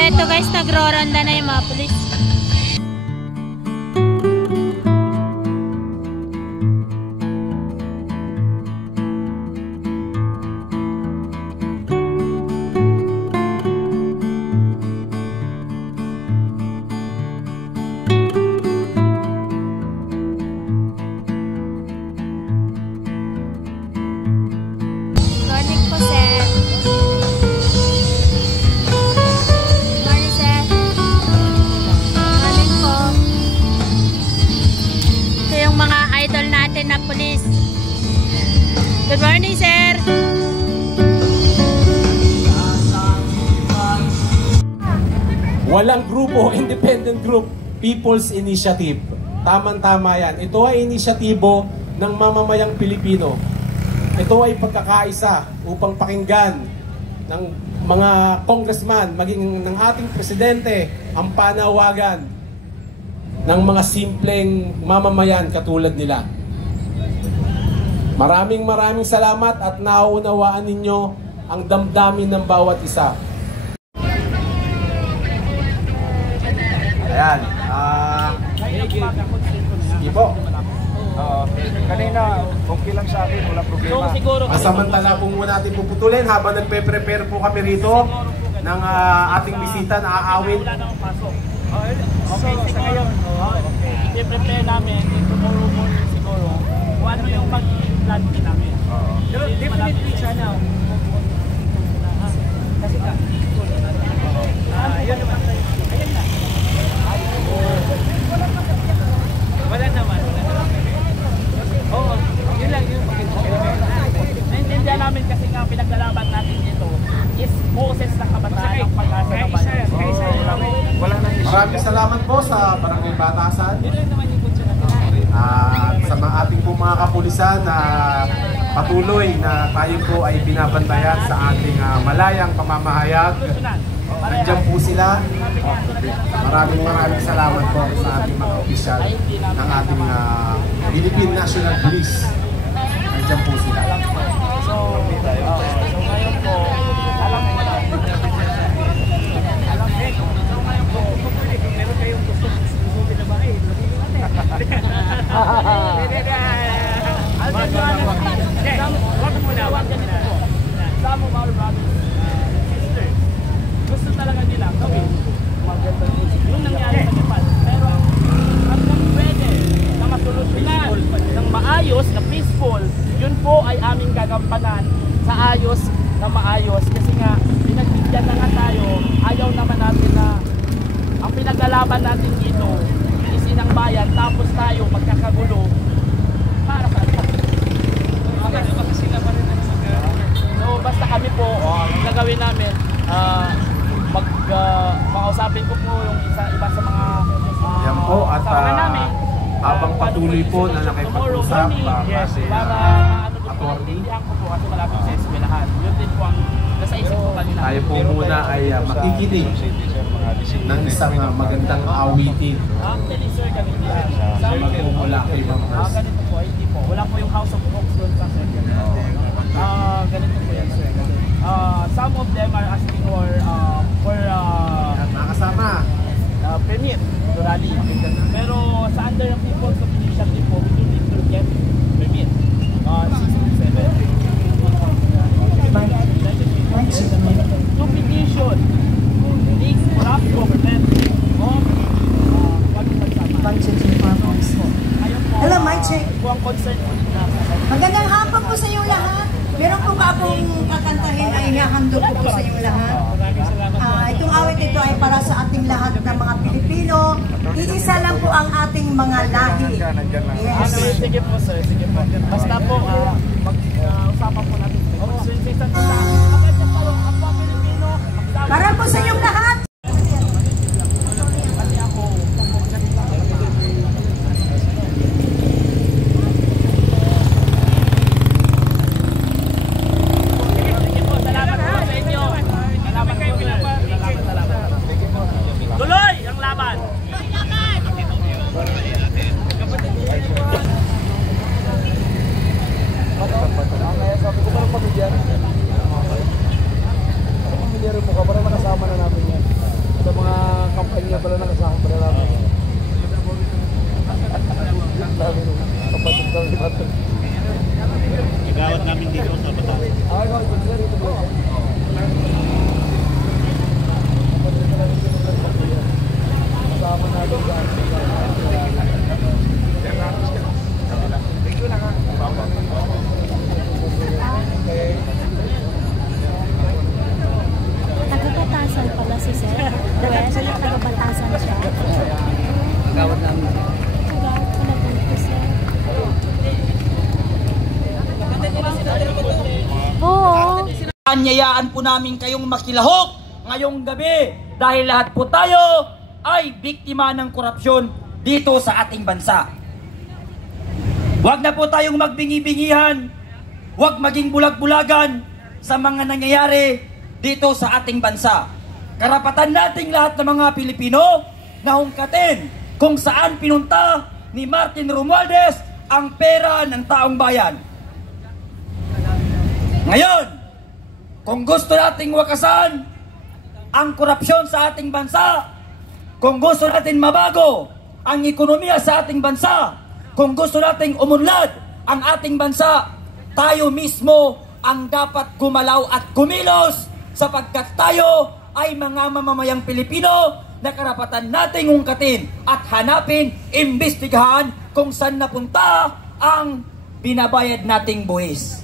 Kaya ito guys, nagro-ronda na yung mga pulis. Na pulis. Good morning, sir. Walang grupo, independent group, People's Initiative. Tamang-tama yan. Ito ay inisyatibo ng mamamayang Pilipino. Ito ay pagkakaisa upang pakinggan ng mga congressman, maging ng ating presidente, ang panawagan ng mga simpleng mamamayan katulad nila. Maraming salamat at nauunawaan ninyo ang damdamin ng bawat isa. Ayan. Sige po. Kanina, okay lang sa akin, wala problema. Samantala po muna natin puputulin habang nagpe-prepare po kami rito ng ating bisita na aawit. Okay, sa ngayon. I-prepare namin, tomorrow morning siguro, kung ano yung mag-plan namin. Pero definitely sana, kasi ka, yun naman, ayan na. Wala naman. Oo, yun lang yun. Naintindihan namin kasi nga pinaglalaban natin dito is boses ng kabataan ng pag-asa ng bayan. Maraming salamat po sa Barangay Batasan. Sa mga ating po mga kapulisan na patuloy na tayo po ay binabantayan sa ating malayang pamamahayag. Nandiyan po sila. Maraming salamat po sa ating mga opisyal ng ating Philippine National Police. Nandiyan po sila. So ngayon po, alam mo na. Meron kayong gusto na ba eh? Some of our brothers and sisters, gusto talaga nila gawin yung nangyari sa Nepal. Pero ang pwede na masolusyonan ng maayos, na peaceful, yun po ay aming gagampanan sa ayos na maayos. Kasi nga, pinagbigyan na nga tayo, ayaw naman natin na ang pinaglalaban natin dito isinang bayan, tapos tayo magkakagulo para sa so basta kami po, gagawin namin, makausapin ko po yung iba sa mga yan po, at habang patuloy po na nakipag-usap kasi attorney, ko po kasi malapit sa eskwelahan. Yun din po ang nasa isip ko kanina. tayo po muna ay makikinig ng isang magandang awitin. Actually sir, ganito yan. Magmumula kay Ma'am Mercy. Ganito po, hindi po. Wala po yung House of Hawks doon sa second. Ganito po yan sir. Some of them are asking for nakasama permit to rally. Pero sa under ng People's Initiative po, we need to get permit. 67. To petition the corrupt government of Hello, Mike Check. Ang concern po nila. Magandang hapon po sa inyo lahat. Meron po ba akong kakantahin ay hahandog ko po sa inyo lahat. Itong awit ito ay para sa ating lahat ng mga Pilipino. Iisa lang po ang ating mga lahi. Yes. Sige po sir, sige po. Basta po, mag-usapan po natin. Para po sa inyong lahat. Tuloy ang laban! Sabi ko parang pamilyar. Pamilyar mo ka, parang nakasama na namin yan. Anyayaan po namin kayong makilahok ngayong gabi dahil lahat po tayo ay biktima ng korupsyon dito sa ating bansa. Huwag na po tayong magbingi-bingihan, huwag maging bulag-bulagan sa mga nangyayari dito sa ating bansa. Karapatan nating lahat ng mga Pilipino na hungkatin kung saan pinunta ni Martin Romualdez ang pera ng taong bayan. Ngayon, kung gusto nating wakasan ang korupsyon sa ating bansa, kung gusto natin mabago ang ekonomiya sa ating bansa, kung gusto nating umunlad ang ating bansa, tayo mismo ang dapat gumalaw at kumilos sapagkat tayo ay mga mamamayang Pilipino na karapatan nating ungkatin at hanapin, imbestigahan kung saan napunta ang binabayad nating buwis.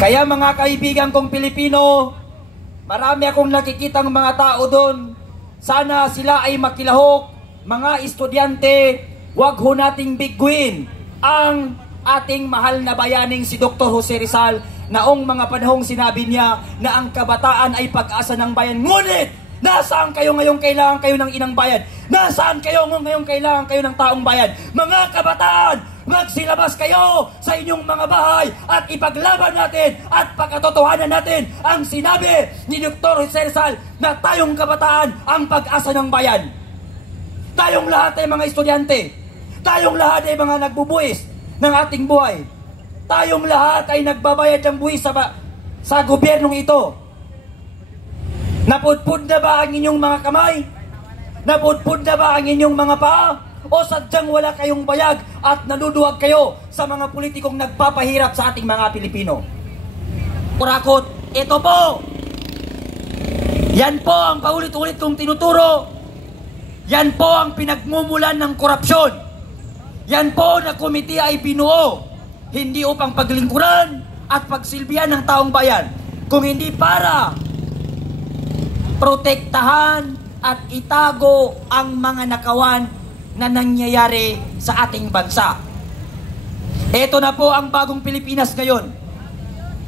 Kaya mga kaibigan kong Pilipino, marami akong nakikitang mga tao doon. Sana sila ay makilahok, mga estudyante, wag ho nating biguin ang ating mahal na bayaning si Dr. Jose Rizal naong mga panahong sinabi niya na ang kabataan ay pag-asa ng bayan. Ngunit, nasaan kayo ngayong kailangan kayo ng inang bayan? Nasaan kayo ngayong kailangan kayo ng taong bayan? Mga kabataan, magsilabas kayo sa inyong mga bahay at ipaglaban natin at pagkatotohanan natin ang sinabi ni Dr. Jose Rizal na tayong kabataan ang pag-asa ng bayan. Tayong lahat ay mga estudyante. Tayong lahat ay mga nagbubuwis ng ating buhay. Tayong lahat ay nagbabayad ng buwis sa gobyernong ito. Napudpud na ba ang inyong mga kamay? Napudpud na ba ang inyong mga paa? O sadyang wala kayong bayag at naduduwag kayo sa mga politikong nagpapahirap sa ating mga Pilipino? Kurakot, ito po! Yan po ang paulit-ulit kong tinuturo. Yan po ang pinagmumulan ng korupsyon. Yan po na komite ay binuo hindi upang paglingkuran at pagsilbihan ng taong bayan, kung hindi para protektahan at itago ang mga nakawan na nangyayari sa ating bansa. Ito na po ang bagong Pilipinas ngayon.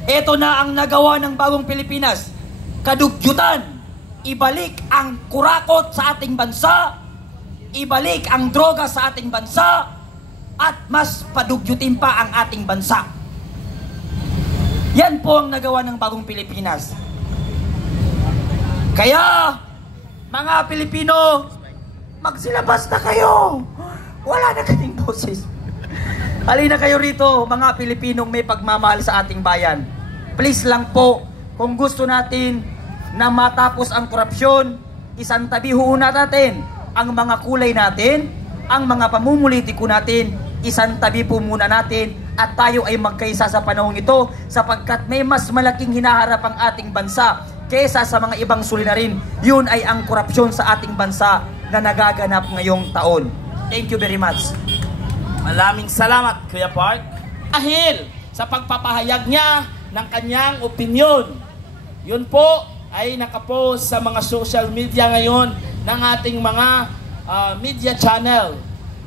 Ito na ang nagawa ng bagong Pilipinas. Kadugyutan, ibalik ang kurakot sa ating bansa, ibalik ang droga sa ating bansa, at mas padugyutin pa ang ating bansa. Yan po ang nagawa ng bagong Pilipinas. Kaya, mga Pilipino, magsilabas na kayo. Wala na kayong boses. Halina kayo rito, mga Pilipinong may pagmamahal sa ating bayan. Please lang po, kung gusto natin na matapos ang korupsyon, isang tabi huuna natin ang mga kulay natin, ang mga pamumulitiko natin, isang tabi po muna natin at tayo ay magkaisa sa panahong ito sapagkat may mas malaking hinaharap ang ating bansa kaysa sa mga ibang suliranin. Yun ay ang korupsyon sa ating bansa na nagaganap ngayong taon. Thank you very much. Maraming salamat, Kuya Park. Dahil sa pagpapahayag niya ng kanyang opinyon. Yun po ay nakapost sa mga social media ngayon ng ating mga media channel.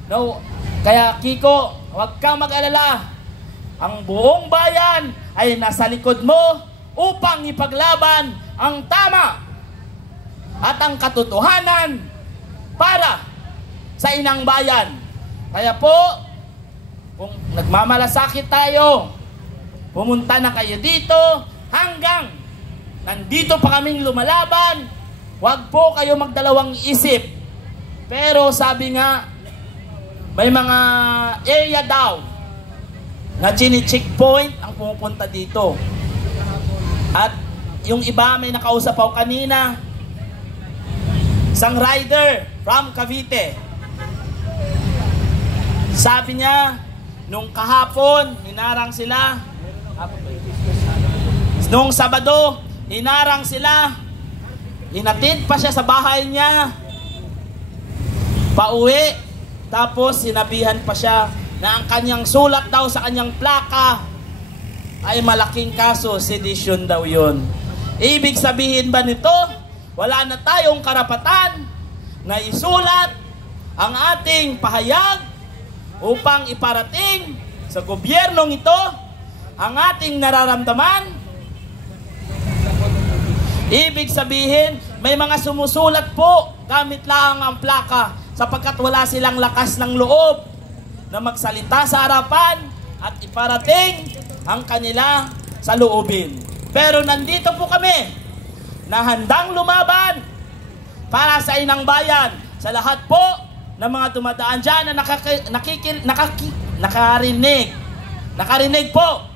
No? Kaya Kiko, huwag kang mag-alala. Ang buong bayan ay nasa likod mo upang ipaglaban ang tama at ang katotohanan para sa inang bayan. Kaya po, kung nagmamalasakit tayo, pumunta na kayo dito hanggang nandito pa kaming lumalaban. Huwag po kayo magdalawang isip. Pero sabi nga, may mga area daw na chini-checkpoint ang pumupunta dito. At yung iba, may nakausap ako kanina, isang rider from Cavite. Sabi niya, nung kahapon, hinarang sila. Nung Sabado, hinarang sila. Hinatid pa siya sa bahay niya. Pauwi. Tapos sinabihan pa siya na ang kanyang sulat daw sa kanyang plaka ay malaking kaso, sedition daw yun. Ibig sabihin ba nito, wala na tayong karapatan na isulat ang ating pahayag upang iparating sa gobyernong ito ang ating nararamdaman? Ibig sabihin, may mga sumusulat po gamit lang ang plaka sapagkat wala silang lakas ng loob na magsalita sa harapan at iparating ang kanila sa loobin. Pero nandito po kami na handang lumaban para sa inang bayan, sa lahat po ng mga dumadaan dyan na nakarinig po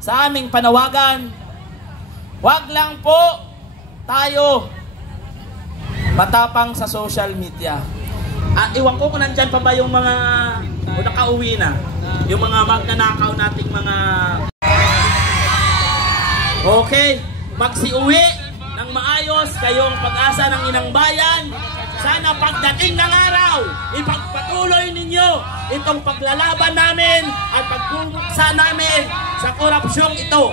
sa aming panawagan. Wag lang po tayo matapang sa social media. Iwan ko kung nandyan pa ba yung mga o nakauwi na, yung mga magnanakaw nating mga okay, magsiuwi ng maayos kayong Pag-asa ng Inang Bayan. Sana pagdating ng araw, ipagpatuloy ninyo itong paglalaban namin at pagpupuksa namin sa korupsyong ito.